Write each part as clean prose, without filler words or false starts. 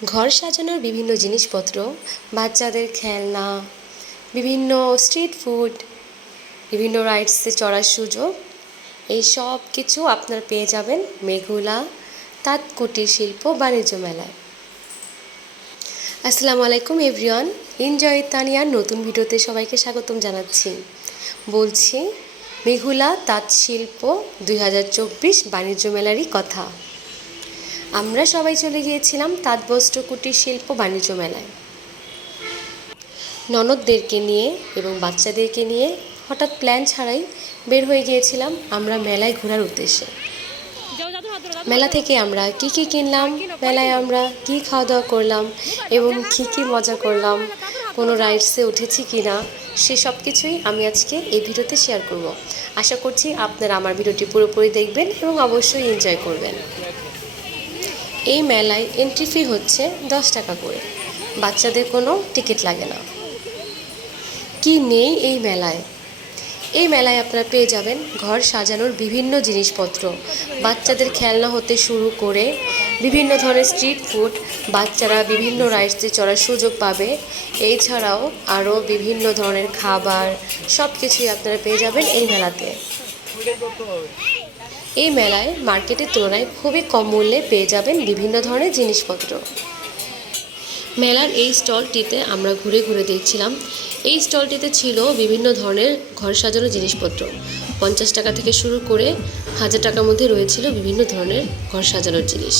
ঘর সাজানোর বিভিন্ন জিনিসপত্র, বাচ্চাদের খেলনা, বিভিন্ন স্ট্রিট ফুড, বিভিন্ন রাইডসে চড়ার সুযোগ, এই সব কিছু আপনারা পেয়ে যাবেন মেঘুলা তাঁত কুটির শিল্প বাণিজ্য মেলায়। আসসালামু আলাইকুম এভরিওয়ান, এনজয় তানিয়ার নতুন ভিডিওতে সবাইকে স্বাগতম জানাচ্ছি। বলছি মেঘুলা তাঁত শিল্প 2024 বাণিজ্য মেলারই কথা। আমরা সবাই চলে গিয়েছিলাম তাঁত বস্ত্র কুটির শিল্প বাণিজ্য মেলায়। ননদদেরকে নিয়ে এবং বাচ্চাদেরকে নিয়ে হঠাৎ প্ল্যান ছাড়াই বের হয়ে গিয়েছিলাম আমরা মেলায় ঘোরার উদ্দেশ্যে। মেলা থেকে আমরা কি কি কিনলাম, মেলায় আমরা কি খাওয়া দাওয়া করলাম এবং কি মজা করলাম, কোনো রাইডসে উঠেছি কি না, সব কিছুই আমি আজকে এই ভিডিওতে শেয়ার করব। আশা করছি আপনারা আমার ভিডিওটি পুরোপুরি দেখবেন এবং অবশ্যই এনজয় করবেন। এই মেলায় এন্ট্রি ফি হচ্ছে 10 টাকা করে, বাচ্চাদের কোনো টিকিট লাগে না। কি নেই এই মেলায়? এই মেলায় আপনারা পেয়ে যাবেন ঘর সাজানোর বিভিন্ন জিনিসপত্র, বাচ্চাদের খেলনা হতে শুরু করে বিভিন্ন ধরনের স্ট্রিট ফুড, বাচ্চারা বিভিন্ন রাইডসে চড়ার সুযোগ পাবে। এছাড়াও আরও বিভিন্ন ধরনের খাবার, সব কিছুই আপনারা পেয়ে যাবেন এই মেলাতে। এই মেলায় মার্কেটের তুলনায় খুবই কম মূল্যে পেয়ে যাবেন বিভিন্ন ধরনের জিনিসপত্র। মেলার এই স্টলটিতে আমরা ঘুরে ঘুরে দেখছিলাম। এই স্টলটিতে ছিল বিভিন্ন ধরনের ঘর সাজানোর জিনিসপত্র, 50 টাকা থেকে শুরু করে 1000 টাকার মধ্যে রয়েছিল বিভিন্ন ধরনের ঘর সাজানোর জিনিস।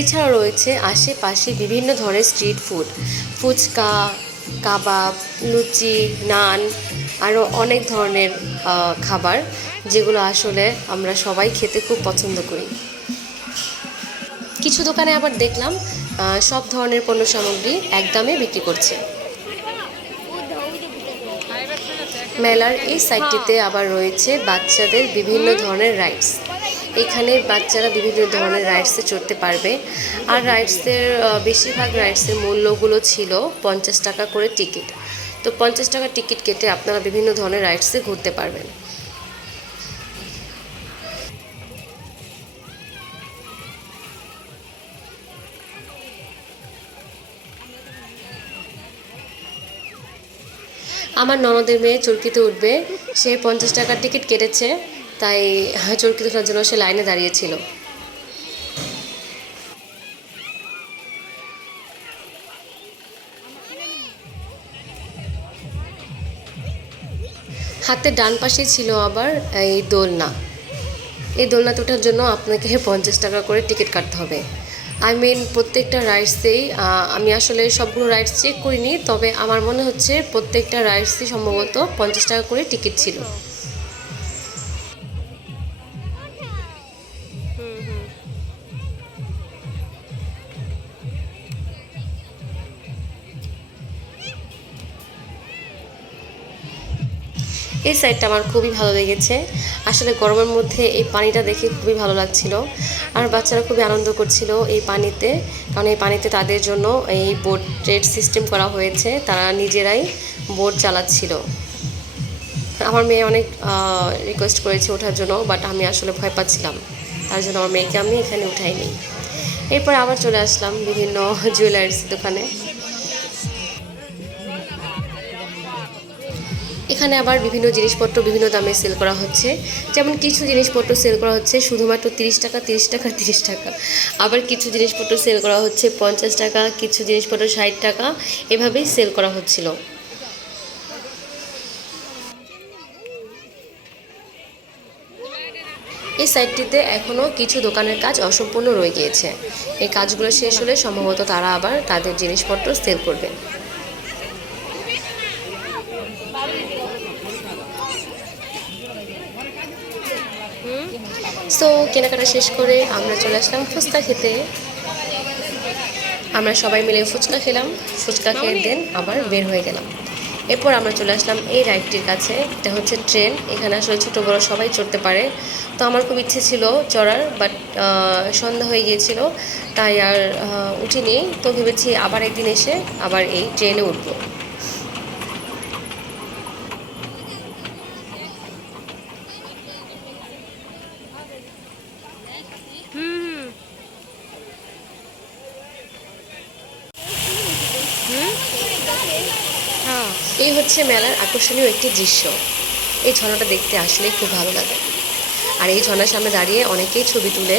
এছাড়াও রয়েছে আশেপাশে বিভিন্ন ধরনের স্ট্রিট ফুড, ফুচকা, কাবাব, লুচি, নান, আরও অনেক ধরনের খাবার, যেগুলো আসলে আমরা সবাই খেতে খুব পছন্দ করি। কিছু দোকানে আবার দেখলাম সব ধরনের পণ্য সামগ্রী একদমে বিক্রি করছে। মেলার এই সাইডটিতে আবার রয়েছে বাচ্চাদের বিভিন্ন ধরনের রাইডস। এখানে বাচ্চারা বিভিন্ন ধরনের রাইডসে চড়তে পারবে। আর রাইডসের বেশিরভাগ রাইডসের মূল্যগুলো ছিল 50 টাকা করে টিকিট। তো 50 টাকা টিকিট কেটে আপনারা বিভিন্ন ধরনের রাইডসে ঘুরতে পারবেন। আমার ননদের মেয়ে চরকিতে উঠবে, সে 50 টাকার টিকিট কেটেছে, তাই চরকিতে ওঠার জন্য সে লাইনে দাঁড়িয়েছিল। হাতের ডান পাশে ছিল আবার এই দোলনা। এই দোলনাতে ওঠার জন্য আপনাকে 50 টাকা করে টিকিট কাটতে হবে। প্রত্যেকটা রাইডসেই আমি আসলে সবগুলো রাইডস চেক করিনি, তবে আমার মনে হচ্ছে প্রত্যেকটা রাইডসই সম্ভবত 50 টাকা করে টিকিট ছিল। এই সাইডটা আমার খুবই ভালো লেগেছে। আসলে গরমের মধ্যে এই পানিটা দেখে খুবই ভালো লাগছিল। আর বাচ্চারা খুবই আনন্দ করছিল এই পানিতে, কারণ এই পানিতে তাদের জন্য এই বোটের সিস্টেম করা হয়েছে, তারা নিজেরাই বোট চালাচ্ছিল। আমার মেয়ে অনেক রিকোয়েস্ট করেছে ওঠার জন্য, বাট আমি আসলে ভয় পাচ্ছিলাম, তার জন্য আমার মেয়েকে আমি এখানে উঠাইনি। এরপর আবার চলে আসলাম বিভিন্ন জুয়েলারিস দোকানে। এখানে আবার বিভিন্ন জিনিসপত্র বিভিন্ন দামে সেল করা হচ্ছে। যেমন কিছু জিনিসপত্র সেল করা হচ্ছে শুধুমাত্র 30 টাকা, 30 টাকা, 30 টাকা। আবার কিছু জিনিসপত্র সেল করা হচ্ছে 50 টাকা, কিছু জিনিসপত্র 60 টাকা, এভাবেই সেল করা হচ্ছিল। এই সাইটটিতে এখনও কিছু দোকানের কাজ অসম্পূর্ণ রয়ে গিয়েছে। এই কাজগুলো শেষ হলে সম্ভবত তারা আবার তাদের জিনিসপত্র সেল করবে। সো কেনাকাটা শেষ করে আমরা চলে আসলাম ফুচকা খেতে। আমরা সবাই মিলে ফুচকা খেলাম, ফুচকা খেয়ে দেন আবার বের হয়ে গেলাম। এরপর আমরা চলে আসলাম এই রাইডটির কাছে। এটা হচ্ছে ট্রেন, এখানে আসলে ছোটো বড়ো সবাই চড়তে পারে। তো আমার খুব ইচ্ছে ছিল চড়ার, বাট সন্ধ্যা হয়ে গিয়েছিল, তাই আর উঠিনি। তো ভেবেছি আবার একদিন এসে আবার এই ট্রেনে উঠবো। এই হচ্ছে মেলার আকর্ষণীয় একটি দৃশ্য। এই ঝর্ণাটা দেখতে আসলেই খুব ভালো লাগে। আর এই ঝর্ণার সামনে দাঁড়িয়ে অনেকেই ছবি তুলে।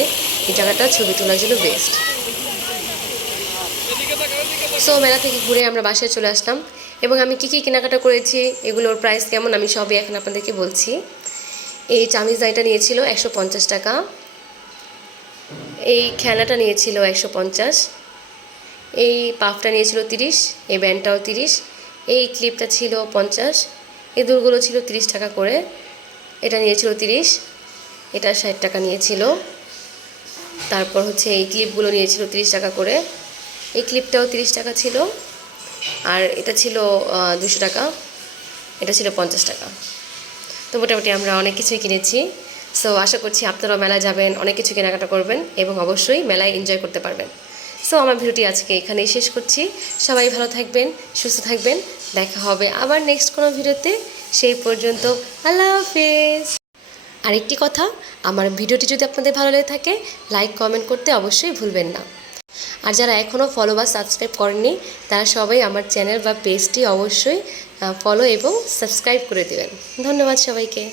এই জায়গাটা ছবি তোলার জন্য বেস্ট। সো মেলা থেকে ঘুরে আমরা বাসায় চলে আসলাম, এবং আমি কী কী কেনাকাটা করেছি, এগুলোর প্রাইস কেমন, আমি সবই এখন আপনাদেরকে বলছি। এই চামিজ দাইটা নিয়েছিল 150 টাকা, এই খেলাটা নিয়েছিল 150, এই পাফটা নিয়েছিল 30, এই ব্যান্ডটাও 30, এই ক্লিপটা ছিল 50, এই দুলগুলো ছিল 30 টাকা করে, এটা নিয়েছিল 30, এটা 60 টাকা নিয়েছিল। তারপর হচ্ছে এই ক্লিপগুলো নিয়েছিল 30 টাকা করে, এই ক্লিপটাও 30 টাকা ছিল, আর এটা ছিল 200 টাকা, এটা ছিল 50 টাকা। তো মোটামুটি আমরা অনেক কিছুই কিনেছি। সো আশা করছি আপনারাও মেলায় যাবেন, অনেক কিছু কেনাকাটা করবেন এবং অবশ্যই মেলায় এনজয় করতে পারবেন। সো আমার ভিডিওটি আজকে এখানেই শেষ করছি। সবাই ভালো থাকবেন, সুস্থ থাকবেন। দেখা হবে আবার নেক্সট কোনো ভিডিওতে। সেই পর্যন্ত আল্লাহ হাফেজ। আরেকটি কথা, আমার ভিডিওটি যদি আপনাদের ভালো লেগে থাকে, লাইক কমেন্ট করতে অবশ্যই ভুলবেন না। আর যারা এখনও ফলো বা সাবস্ক্রাইব করেননি, তারা সবাই আমার চ্যানেল বা পেজটি অবশ্যই ফলো এবং সাবস্ক্রাইব করে দেবেন। ধন্যবাদ সবাইকে।